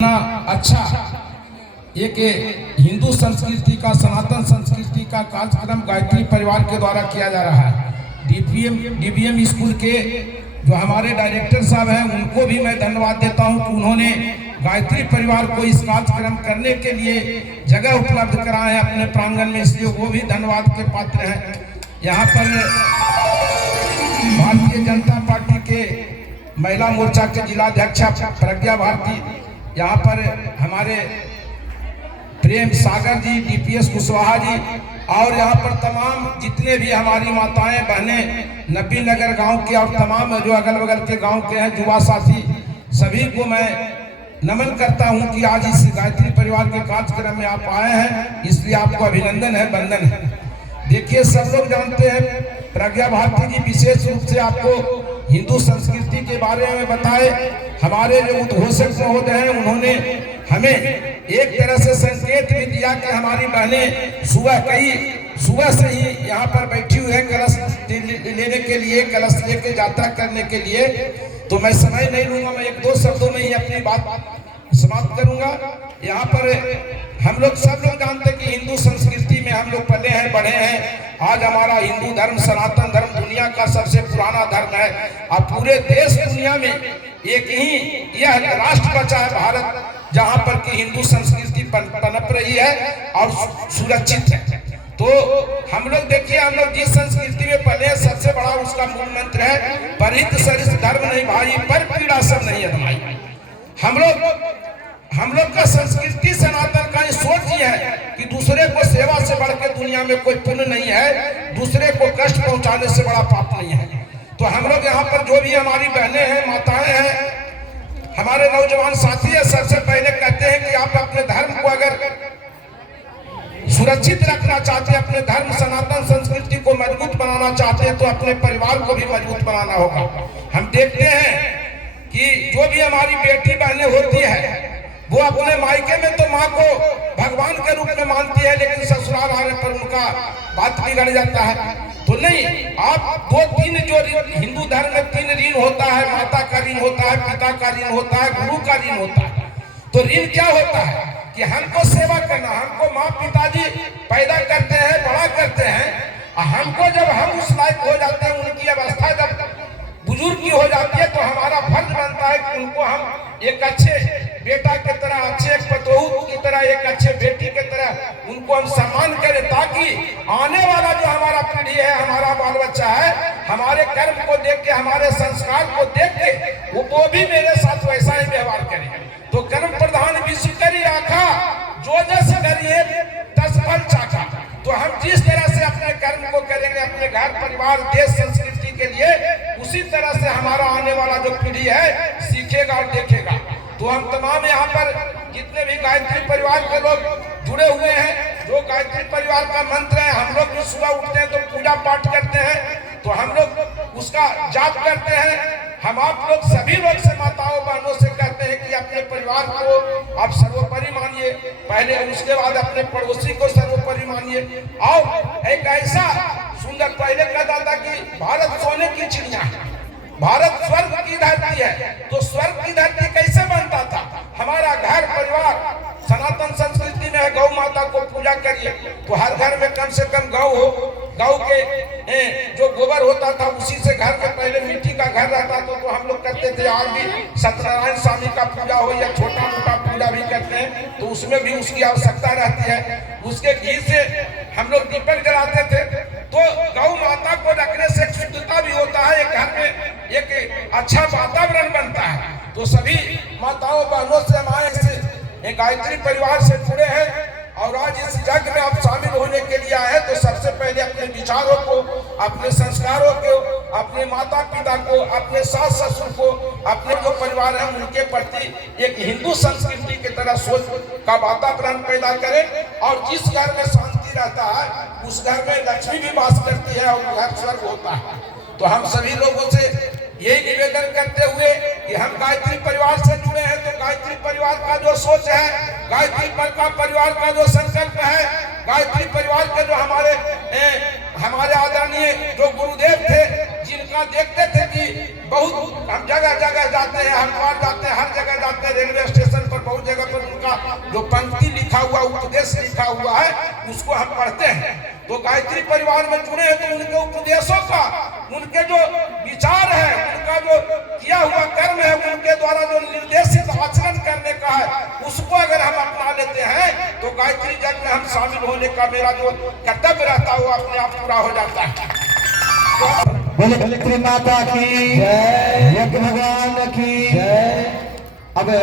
अच्छा एक हिंदू संस्कृति का, सनातन संस्कृति का कार्यक्रम गायत्री परिवार के द्वारा किया जा रहा है। डीबीएम स्कूल के जो हमारे डायरेक्टर साहब हैं उनको भी मैं धन्यवाद देता हूं कि उन्होंने गायत्री परिवार को इस कार्यक्रम करने के लिए जगह उपलब्ध कराए हैं अपने प्रांगण में, इसलिए वो भी धन्यवाद के पात्र हैं। यहाँ पर भारतीय जनता पार्टी के महिला मोर्चा के जिलाध्यक्षा प्रज्ञा भारती, यहाँ पर हमारे प्रेम सागर जी, डीपीएस कुशवाहा जी, और यहाँ पर तमाम जितने भी हमारी माताएं बहनें नबी नगर गांव के और तमाम जो अगल बगल के गांव के हैं युवा साथी, सभी को मैं नमन करता हूं कि आज इस गायत्री परिवार के कार्यक्रम में आप आए हैं, इसलिए आपको अभिनंदन है, वंदन है। देखिए, सब लोग जानते हैं प्रज्ञा भारती जी विशेष रूप से आपको हिंदू संस्कृति के बारे में बताए। हमारे जो उद्घोषक महोदय हैं उन्होंने हमें एक तरह से संकेत भी दिया कि हमारी बहनें सुबह से ही यहाँ पर बैठी हुई है कलश लेने के लिए, कलश लेके यात्रा करने के लिए। तो मैं समय नहीं लूंगा, मैं एक दो शब्दों में ही अपनी बात समाप्त करूंगा। यहाँ पर हम लोग सब लोग जानते हैं कि हिंदू संस्कृति में हम लोग पले हैं, बढ़े हैं। आज हमारा हिंदू धर्म, सनातन धर्म दुनिया का सबसे पुराना धर्म है और पूरे देश दुनिया में एक ही यह राष्ट्र बचा है भारत, जहाँ पर कि हिंदू संस्कृति पनप रही है और सुरक्षित है। तो हम लोग देखिए, हम लोग जिस संस्कृति में पले, सबसे बड़ा उसका मूल मंत्र है परित सरिस धर्म नहीं भाई, पर पीड़ा सब नहीं अधमाई। हम लोग का संस्कृति सनातन का ये सोच ही है कि दूसरे को सेवा से बढ़ के दुनिया में कोई पुण्य नहीं है, दूसरे को कष्ट पहुंचाने से बड़ा पाप नहीं है। तो हम लोग यहाँ पर जो भी हमारी बहनें हैं, माताएं हैं, हमारे नौजवान साथी है, सबसे पहले कहते हैं कि आप अपने धर्म को अगर सुरक्षित रखना चाहते हैं, अपने धर्म सनातन संस्कृति को मजबूत बनाना चाहते हैं, तो अपने परिवार को भी मजबूत बनाना होगा। हम देखते हैं कि जो भी हमारी बेटी बहनें होती है वो अपने मायके में तो माँ को भगवान के रूप में मानती है, लेकिन ससुराल आने पर उनका बात बिगड़ जाता है। तो नहीं, आप दो तीन जो हिंदू धर्म में तीन ऋण होता है, माता का ऋण होता है, पिता का ऋण होता है, गुरु का ऋण होता है। तो ऋण क्या होता है कि हमको सेवा करना, हमको माँ पिताजी पैदा करते हैं, बड़ा करते हैं, हमको जब हम उस लायक हो जाते हैं, उनकी अवस्था जब बुजुर्ग की हो जाती है, तो हमारा फर्ज बनता है कि उनको हम एक अच्छे बेटा की तरह, अच्छे पतोहू की तरह, एक अच्छे बेटी की तरह उनको हम सम्मान करें, ताकि आने वाला जो हमारा पीढ़ी है, हमारा बाल बच्चा है, हमारे कर्म को देख के, हमारे संस्कार को देख के वो भी मेरे साथ वैसा ही व्यवहार करे। तो कर्म प्रधान विश्व करी आखा, जो जस करिए तस फल चाखा। तो हम जिस तरह से अपने कर्म को करेंगे अपने घर परिवार देश संस्कृति के लिए, उसी तरह से हमारा आने वाला जो पीढ़ी है सीखेगा और देखेगा। तो हम तमाम यहाँ पर जितने भी गायत्री परिवार के लोग जुड़े हुए हैं, जो गायत्री परिवार का मंत्र है, हम लोग भी सुबह उठते हैं तो पूजा पाठ करते हैं, तो हम लोग उसका जाप करते हैं। हम आप लोग सभी लोग से, माताओं बहनों से कहते हैं कि अपने परिवार को आप सर्वोपरि मानिए, पहले उसके बाद अपने पड़ोसी को सर्वोपरि मानिए। और एक ऐसा सुंदर, पहले कहता था कि भारत सोने की चिड़िया है, भारत स्वर्ग की धरती है। तो स्वर्ग की धरती कैसे बनता था? हमारा घर परिवार सनातन संस्कृति में है, गौ माता को पूजा करिए, तो हर घर में कम से कम गौ हो, गौ के जो गोबर होता था उसी से घर में, पहले मिट्टी का घर रहता था, तो हम लोग करते थे। आज भी सत्यनारायण स्वामी का पूजा हो या छोटा मोटा पूजा भी करते हैं, तो उसमें भी उसकी आवश्यकता रहती है। उसके घी से हम लोग दीपक जलाते थे। तो गौ माता को रखने से एक शुद्धता भी होता है, एक घर में एक अच्छा वातावरण बनता है। तो सभी माताओं बहनों से हमारे गायत्री परिवार से जुड़े हैं और आज इस यज्ञ में आप शामिल होने के लिए आए, तो सबसे पहले अपने विचारों को, अपने संस्कारों को, अपने माता पिता को, अपने सास ससुर को, अपने जो परिवार है उनके प्रति एक हिंदू संस्कृति की तरह सोच का वातावरण पैदा करें। और जिस घर में शांति रहता है उस घर में लक्ष्मी भी वास करती है और घर स्वर्ग होता है। तो हम सभी लोगों से यही निवेदन करते हुए कि हम गायत्री परिवार से जुड़े हैं, तो गायत्री परिवार का जो सोच है, गायत्री परिवार का जो संकल्प है, गायत्री परिवार के जो हमारे आदरणीय जो गुरुदेव थे, जिनका देखते थे कि बहुत हम जगह जगह जाते हैं, हरिद्वार जाते हैं, हर जगह जाते हैं, रेलवे स्टेशन पर बहुत जगह पर उनका जो पंक्ति लिखा हुआ, उपदेश लिखा हुआ है, उसको हम पढ़ते हैं। तो गायत्री परिवार में जुड़े हैं तो उनके उपदेशों का, उनके जो विचार है, उनका जो किया हुआ कर्म है, उनके द्वारा जो निर्देशित आचरण करने का है, उसको अगर हम अपना लेते हैं तो गायत्री जग में हम शामिल होने का मेरा जो कर्तव्य रहता है वो अपने आप पूरा हो जाता है। बोले माता की जय, यज्ञ भगवान की जय। अब